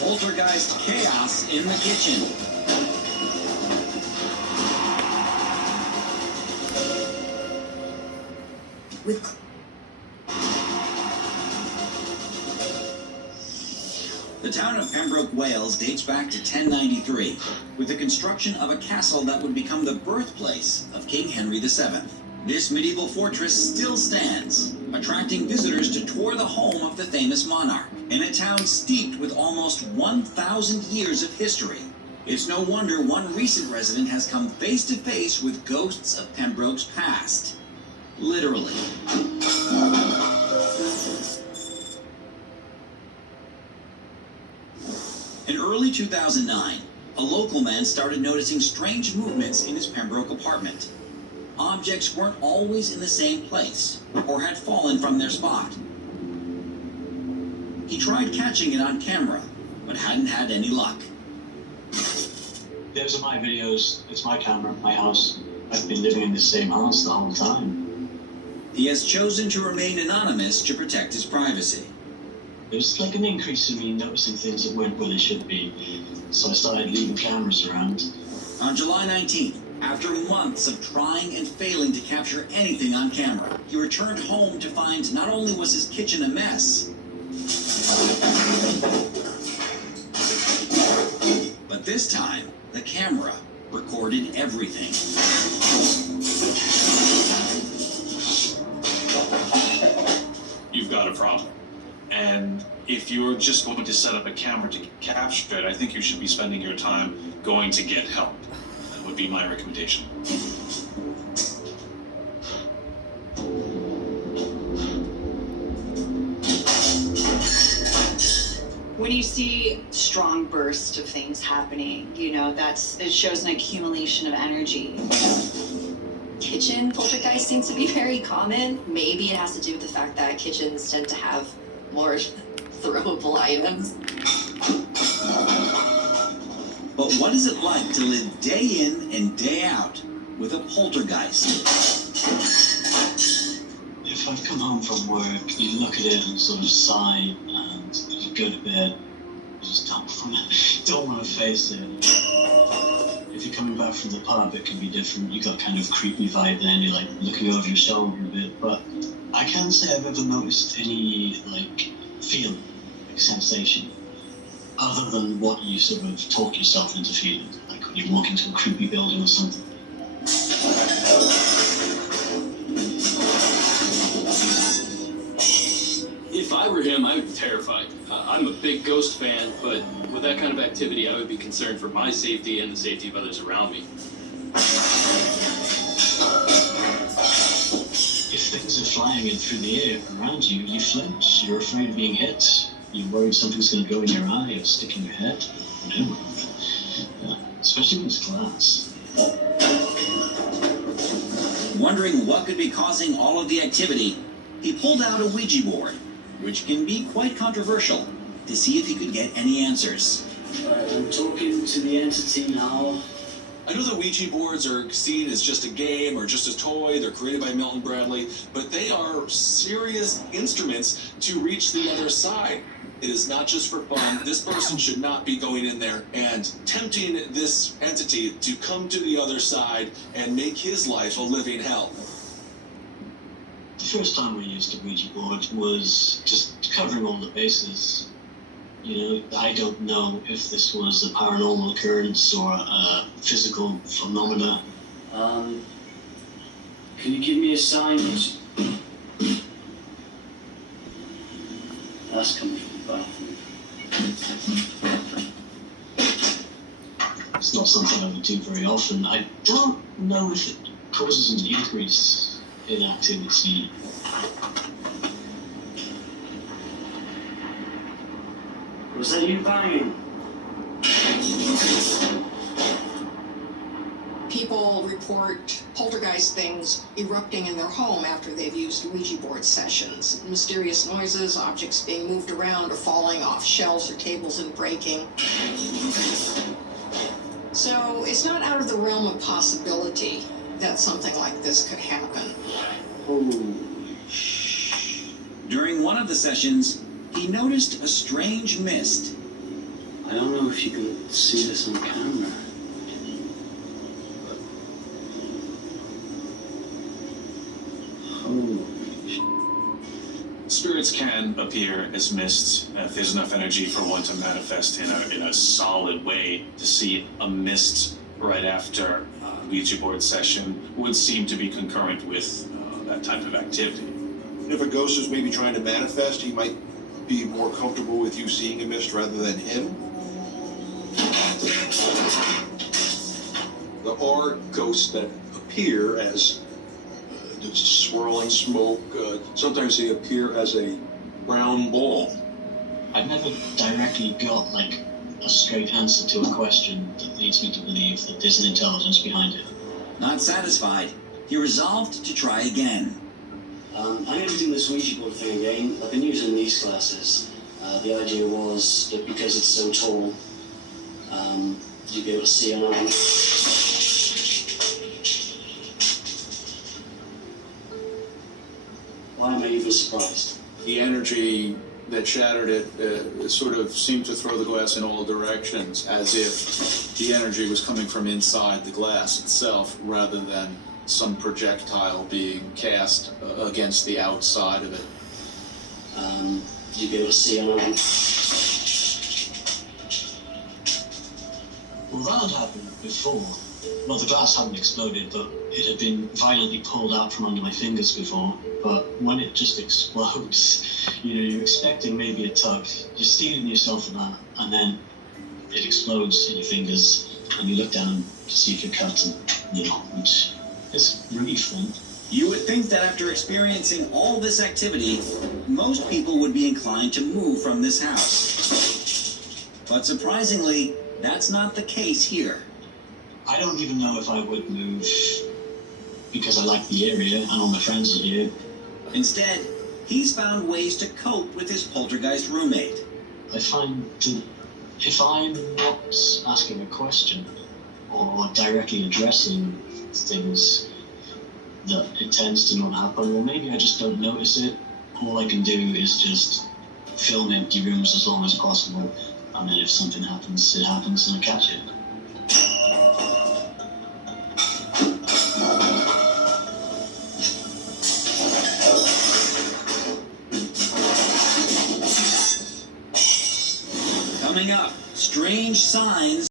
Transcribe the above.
Poltergeist chaos in the kitchen. The town of Pembroke, Wales dates back to 1093, with the construction of a castle that would become the birthplace of King Henry VII. This medieval fortress still stands, attracting visitors to tour the home of the famous monarch, in a town steeped with almost 1,000 years of history. It's no wonder one recent resident has come face to face with ghosts of Pembroke's past. Literally. In early 2009, a local man started noticing strange movements in his Pembroke apartment. Objects weren't always in the same place, or had fallen from their spot. He tried catching it on camera, but hadn't had any luck. Those are my videos, it's my camera, my house. I've been living in the same house the whole time. He has chosen to remain anonymous to protect his privacy. It was like an increase in me noticing things that weren't where they should be, so I started leaving cameras around. On July 19th, after months of trying and failing to capture anything on camera, he returned home to find not only was his kitchen a mess, but this time, the camera recorded everything. You've got a problem. And if you're just going to set up a camera to capture it, I think you should be spending your time going to get help. That would be my recommendation. When you see strong bursts of things happening, you know, it shows an accumulation of energy. Kitchen poltergeist seems to be very common. Maybe it has to do with the fact that kitchens tend to have more throwable items. But what is it like to live day in and day out with a poltergeist? If I've come home from work, you look at it and sort of sigh, and you go to bed, you just don't want to face it. If you're coming back from the pub, it can be different. You got kind of creepy vibe then, you're like looking over your shoulder a bit, but I can't say I've ever noticed any like feeling, like sensation, other than what you sort of talk yourself into feeling, like when you walk into a creepy building or something. If I were him, I would be terrified. I'm a big ghost fan, but with that kind of activity, I would be concerned for my safety and the safety of others around me. If things are flying in through the air around you, you flinch. You're afraid of being hit. You're worried something's going to go in your eye or stick in your head. No. Yeah. Especially when it's glass. Wondering what could be causing all of the activity, he pulled out a Ouija board, which can be quite controversial, to see if he could get any answers. I'm talking to the entity now. I know that Ouija boards are seen as just a game or just a toy. They're created by Milton Bradley, but they are serious instruments to reach the other side. It is not just for fun. This person should not be going in there and tempting this entity to come to the other side and make his life a living hell. The first time I used a Ouija board was just covering all the bases. You know, I don't know if this was a paranormal occurrence or a physical phenomena. Can you give me a sign? That's coming from the bathroom. It's not something I would do very often. I don't know if it causes an increase in activity. Was that you banging? People report poltergeist things erupting in their home after they've used Ouija board sessions. Mysterious noises, objects being moved around or falling off shelves or tables and breaking. So it's not out of the realm of possibility that something like this could happen. During one of the sessions, he noticed a strange mist. don't know if you can see this on camera. Spirits can appear as mist if there's enough energy for one to manifest in a solid way. To see a mist right after a Ouija board session would seem to be concurrent with that type of activity. If a ghost is maybe trying to manifest, he might be more comfortable with you seeing a mist rather than him. There are ghosts that appear as swirling smoke. Sometimes they appear as a brown ball. I've never directly got like a straight answer to a question that leads me to believe that there's an intelligence behind it. Not satisfied, he resolved to try again. I'm going to do this Ouija board thing again. I've been using these glasses. The idea was that because it's so tall, you'd be able to see around. Why am I even surprised? The energy that shattered it sort of seemed to throw the glass in all directions, as if the energy was coming from inside the glass itself rather than some projectile being cast against the outside of it. You'd be able to see around. Well, that had happened before. Well, the glass hadn't exploded, but it had been violently pulled out from under my fingers before. But when it just explodes, you're expecting maybe a tug. You're steeling yourself for that, and then it explodes in your fingers, and you look down to see if you're cut, and which is really fun. You would think that after experiencing all this activity, most people would be inclined to move from this house. But surprisingly, that's not the case here. I don't even know if I would move, because I like the area and all my friends are here. Instead, he's found ways to cope with his poltergeist roommate. I find that if I'm not asking a question or directly addressing things, that it tends to not happen, or maybe I just don't notice it. All I can do is just film empty rooms as long as possible, and then if something happens, it happens and I catch it. Coming up, strange signs